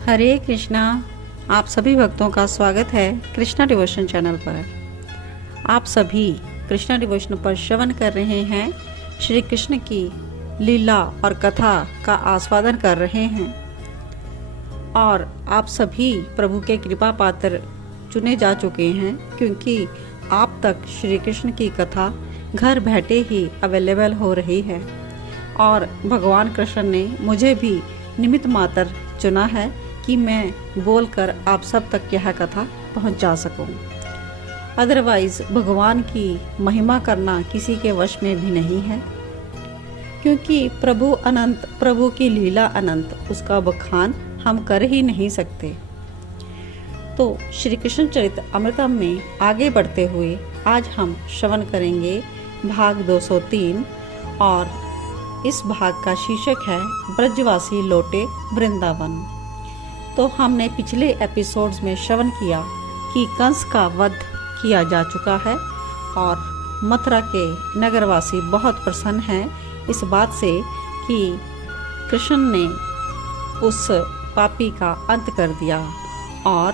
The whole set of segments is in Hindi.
हरे कृष्णा। आप सभी भक्तों का स्वागत है कृष्णा डिवोशन चैनल पर। आप सभी कृष्णा डिवोशन पर श्रवण कर रहे हैं, श्री कृष्ण की लीला और कथा का आस्वादन कर रहे हैं और आप सभी प्रभु के कृपा पात्र चुने जा चुके हैं, क्योंकि आप तक श्री कृष्ण की कथा घर बैठे ही अवेलेबल हो रही है और भगवान कृष्ण ने मुझे भी निमित्त मात्र चुना है कि मैं बोलकर आप सब तक यह कथा पहुंचा सकूं। अदरवाइज भगवान की महिमा करना किसी के वश में भी नहीं है, क्योंकि प्रभु अनंत, प्रभु की लीला अनंत, उसका बखान हम कर ही नहीं सकते। तो श्री कृष्ण चरित अमृतम में आगे बढ़ते हुए आज हम श्रवण करेंगे भाग 203 और इस भाग का शीर्षक है ब्रजवासी लौटे वृंदावन। तो हमने पिछले एपिसोड्स में श्रवण किया कि कंस का वध किया जा चुका है और मथुरा के नगरवासी बहुत प्रसन्न हैं इस बात से कि कृष्ण ने उस पापी का अंत कर दिया और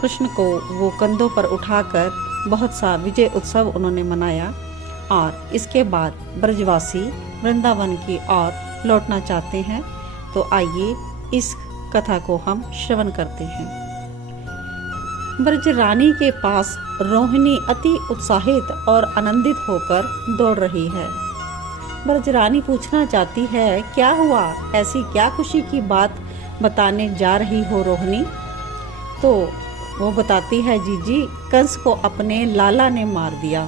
कृष्ण को वो कंधों पर उठाकर बहुत सा विजय उत्सव उन्होंने मनाया और इसके बाद ब्रजवासी वृंदावन की ओर लौटना चाहते हैं। तो आइए इस कथा को हम श्रवण करते हैं। ब्रज रानी के पास रोहिणी अति उत्साहित और आनंदित होकर दौड़ रही है। ब्रज रानी पूछना चाहती है, क्या हुआ, ऐसी क्या खुशी की बात बताने जा रही हो रोहिणी? तो वो बताती है, जीजी कंस को अपने लाला ने मार दिया।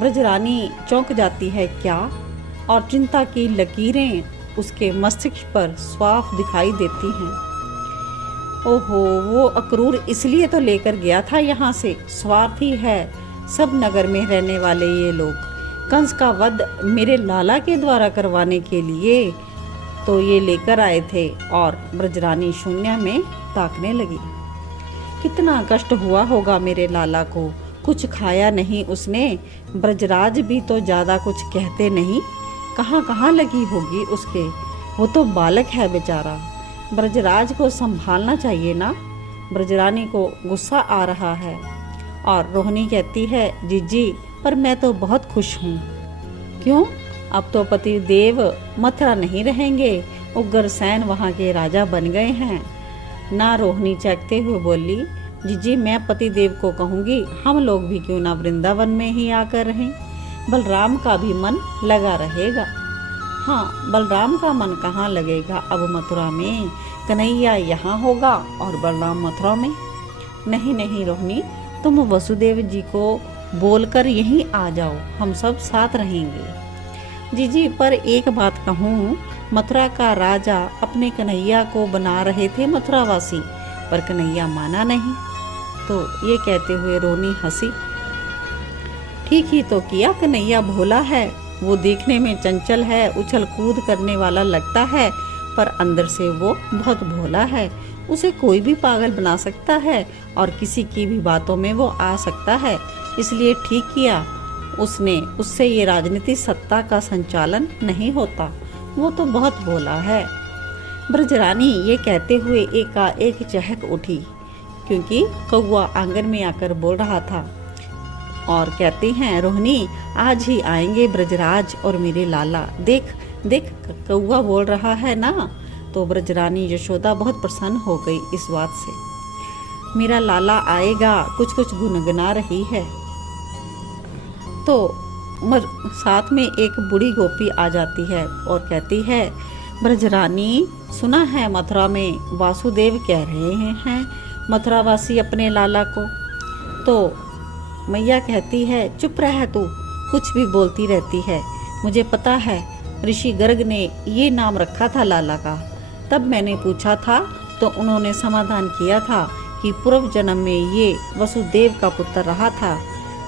ब्रज रानी चौंक जाती है, क्या? और चिंता की लकीरें उसके मस्तिष्क पर साफ दिखाई देती हैं। ओहो, वो अक्रूर इसलिए तो लेकर गया था यहाँ से, स्वार्थी है सब नगर में रहने वाले ये लोग। कंस का वध मेरे लाला के द्वारा करवाने के लिए तो ये लेकर आए थे। और ब्रजरानी शून्य में ताकने लगी। कितना कष्ट हुआ होगा मेरे लाला को, कुछ खाया नहीं उसने। ब्रजराज भी तो ज़्यादा कुछ कहते नहीं, कहाँ कहाँ लगी होगी उसके, वो तो बालक है बेचारा। ब्रजराज को संभालना चाहिए ना। ब्रजरानी को गुस्सा आ रहा है और रोहिणी कहती है, जीजी पर मैं तो बहुत खुश हूँ। क्यों? अब तो पति देव मथुरा नहीं रहेंगे, उग्रसेन वहाँ के राजा बन गए हैं ना। रोहिणी चहकते हुए बोली, जीजी मैं पति देव को कहूँगी हम लोग भी क्यों ना वृंदावन में ही आकर रहें, बलराम का भी मन लगा रहेगा। हाँ, बलराम का मन कहाँ लगेगा अब मथुरा में, कन्हैया यहाँ होगा और बलराम मथुरा में। नहीं नहीं रोहिणी, तुम वसुदेव जी को बोलकर यहीं आ जाओ, हम सब साथ रहेंगे। जीजी पर एक बात कहूँ, मथुरा का राजा अपने कन्हैया को बना रहे थे मथुरावासी, पर कन्हैया माना नहीं। तो ये कहते हुए रोहिणी हंसी। ठीक ही तो किया, कन्हैया भोला है, वो देखने में चंचल है, उछल कूद करने वाला लगता है, पर अंदर से वो बहुत भोला है। उसे कोई भी पागल बना सकता है और किसी की भी बातों में वो आ सकता है। इसलिए ठीक किया उसने, उससे ये राजनीति सत्ता का संचालन नहीं होता, वो तो बहुत भोला है। ब्रजरानी ये कहते हुए एकाएक चहक उठी, क्योंकि कौआ आंगन में आकर बोल रहा था और कहती हैं, रोहिणी आज ही आएंगे ब्रजराज और मेरे लाला, देख देख कौआ बोल रहा है ना। तो ब्रजरानी यशोदा बहुत प्रसन्न हो गई इस बात से। मेरा लाला आएगा, कुछ कुछ गुनगुना रही है। तो साथ में एक बूढ़ी गोपी आ जाती है और कहती है, ब्रजरानी सुना है मथुरा में वासुदेव कह रहे हैं मथुरावासी अपने लाला को। तो मैया कहती है, चुप रह तू, कुछ भी बोलती रहती है। मुझे पता है ऋषि गर्ग ने ये नाम रखा था लाला का। तब मैंने पूछा था तो उन्होंने समाधान किया था कि पूर्व जन्म में ये वसुदेव का पुत्र रहा था।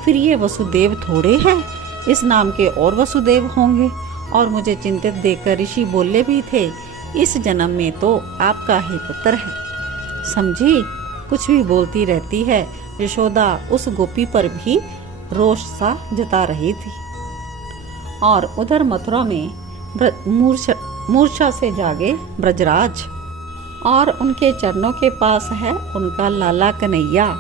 फिर ये वसुदेव थोड़े हैं, इस नाम के और वसुदेव होंगे। और मुझे चिंतित देखकर ऋषि बोले भी थे, इस जन्म में तो आपका ही पुत्र है। समझी? कुछ भी बोलती रहती है। यशोदा उस गोपी पर भी रोष सा जता रही थी। और उधर मथुरा में मूर्छा से जागे ब्रजराज और उनके चरणों के पास है उनका लाला कन्हैया।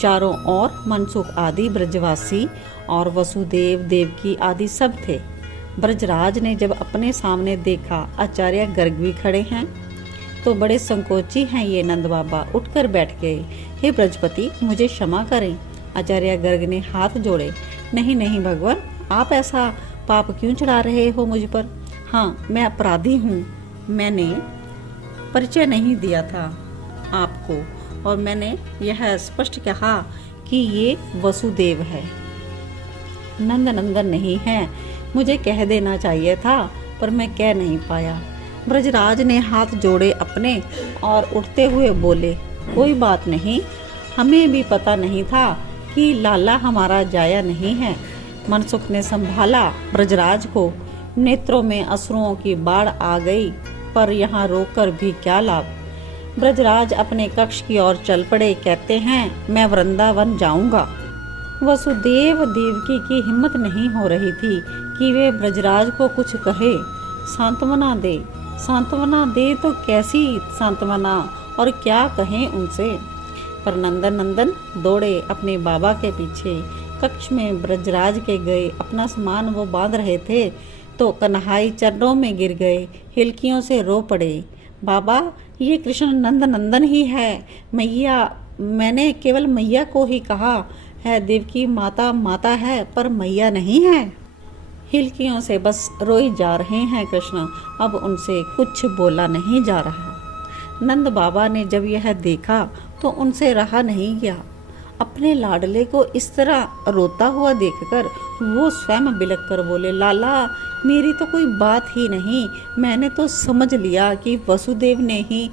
चारों ओर मनसुख आदि ब्रजवासी और वसुदेव देवकी आदि सब थे। ब्रजराज ने जब अपने सामने देखा आचार्य गर्ग भी खड़े हैं तो बड़े संकोची हैं ये नंद बाबा, उठकर बैठ गए। हे ब्रजपति, मुझे क्षमा करें। आचार्य गर्ग ने हाथ जोड़े। नहीं नहीं भगवान, आप ऐसा पाप क्यों चढ़ा रहे हो मुझ पर? हाँ, मैं अपराधी हूँ। मैंने परिचय नहीं दिया था आपको और मैंने यह स्पष्ट कहा कि ये वसुदेव है, नंद नंदन नहीं है। मुझे कह देना चाहिए था पर मैं कह नहीं पाया। ब्रजराज ने हाथ जोड़े अपने और उठते हुए बोले, कोई बात नहीं, हमें भी पता नहीं था कि लाला हमारा जाया नहीं है। मनसुख ने संभाला ब्रजराज को। नेत्रों में अश्रुओं की बाढ़ आ गई, पर यहाँ रोककर भी क्या लाभ। ब्रजराज अपने कक्ष की ओर चल पड़े। कहते हैं, मैं वृंदावन जाऊंगा। वसुदेव देवकी की हिम्मत नहीं हो रही थी कि वे ब्रजराज को कुछ कहे, सांत्वना दे तो कैसी सांत्वना और क्या कहें उनसे। पर नंदन नंदन दौड़े अपने बाबा के पीछे। कक्ष में ब्रजराज के गए, अपना सामान वो बांध रहे थे तो कन्हाई चरणों में गिर गए, हिलकियों से रो पड़े। बाबा, ये कृष्ण नंद नंदन ही है। मैया, मैंने केवल मैया को ही कहा है, देवकी माता माता है पर मैया नहीं है। हिलकियों से बस रोई जा रहे हैं कृष्ण, अब उनसे कुछ बोला नहीं जा रहा। नंद बाबा ने जब यह देखा तो उनसे रहा नहीं गया। अपने लाडले को इस तरह रोता हुआ देखकर वो स्वयं बिलख कर बोले, लाला, मेरी तो कोई बात ही नहीं। मैंने तो समझ लिया कि वसुदेव ने ही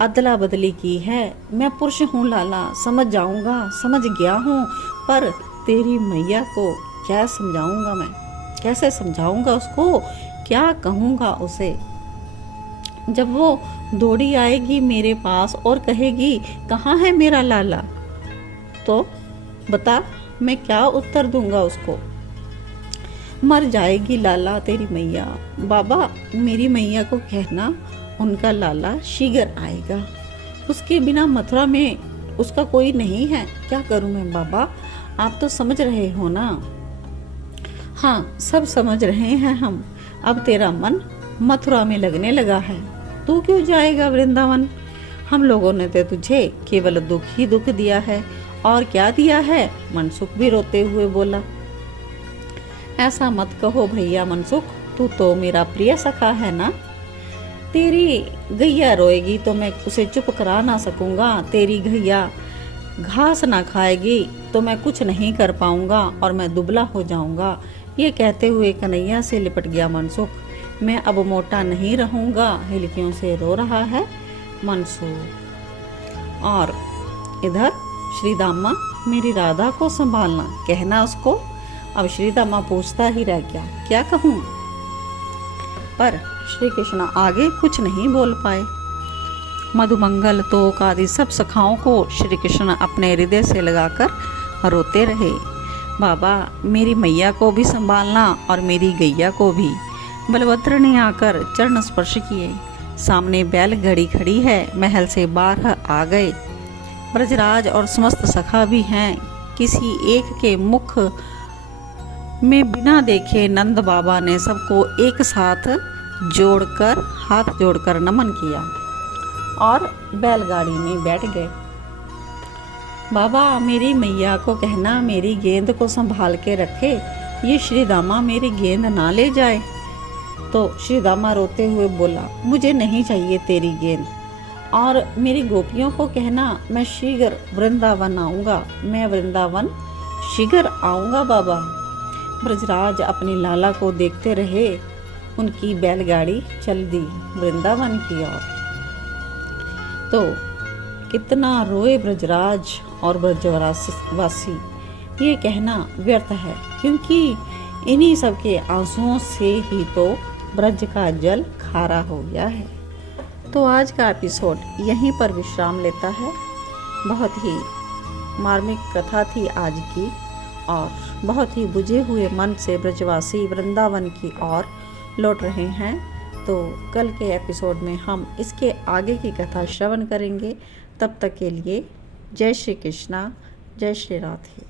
अदला बदली की है। मैं पुरुष हूँ लाला, समझ जाऊंगा, समझ गया हूँ, पर तेरी मैया को क्या समझाऊंगा मैं? कैसे समझाऊंगा उसको? क्या कहूँगा उसे? जब वो दौड़ी आएगी मेरे पास और कहेगी, कहाँ है मेरा लाला, तो बता मैं क्या उत्तर दूंगा उसको? मर जाएगी लाला तेरी मैया। बाबा, मेरी मैया को कहना उनका लाला शीघ्र आएगा। उसके बिना मथुरा में उसका कोई नहीं है। क्या करूं मैं बाबा? आप तो समझ रहे हो ना? हाँ, सब समझ रहे हैं हम। अब तेरा मन मथुरा में लगने लगा है। तू क्यों जाएगा वृंदावन? हम लोगों ने तो तुझे केवल दुख ही दुख दिया है। और क्या दिया है? मनसुख भी रोते हुए बोला। ऐसा मत कहो भैया मनसुख, तू तो मेरा प्रिय सखा है ना। तेरी गैया रोएगी तो मैं उसे चुप करा ना सकूंगा। तेरी गैया घास ना खाएगी तो मैं कुछ नहीं कर पाऊंगा और मैं दुबला हो जाऊंगा। ये कहते हुए कन्हैया से लिपट गया मनसुख। मैं अब मोटा नहीं रहूंगा, हिलकियों से रो रहा है मनसुख। और इधर श्रीदामा, मेरी राधा को संभालना, कहना उसको। अब श्रीदामा पूछता ही रह गया, क्या कहूँ? पर श्री कृष्ण आगे कुछ नहीं बोल पाए। मधुमंगल, तोक आदि सब सखाओं को श्री कृष्ण अपने हृदय से लगाकर रोते रहे। बाबा, मेरी मैया को भी संभालना और मेरी गैया को भी। बलभद्र ने आकर चरण स्पर्श किए। सामने बैलगाड़ी खड़ी है। महल से बाहर आ गए। ब्रजराज और समस्त सखा भी हैं। किसी एक के मुख में बिना देखे नंद बाबा ने सबको एक साथ जोड़कर, हाथ जोड़कर नमन किया और बैलगाड़ी में बैठ गए। बाबा, मेरी मैया को कहना मेरी गेंद को संभाल के रखे, ये श्रीदामा मेरी गेंद ना ले जाए। तो श्रीदामा रोते हुए बोला, मुझे नहीं चाहिए तेरी गेंद। और मेरी गोपियों को कहना मैं शीघ्र वृंदावन आऊँगा, मैं वृंदावन शीघ्र आऊँगा बाबा। ब्रजराज अपने लाला को देखते रहे। उनकी बैलगाड़ी चल दी वृंदावन की ओर। तो कितना रोए ब्रजराज और ब्रजवासी, ये कहना व्यर्थ है, क्योंकि इन्हीं सब के आंसुओं से ही तो ब्रज का जल खारा हो गया है। तो आज का एपिसोड यहीं पर विश्राम लेता है। बहुत ही मार्मिक कथा थी आज की, और बहुत ही बुझे हुए मन से ब्रजवासी वृंदावन की ओर लौट रहे हैं। तो कल के एपिसोड में हम इसके आगे की कथा श्रवण करेंगे। तब तक के लिए जय श्री कृष्णा, जय श्री राधे।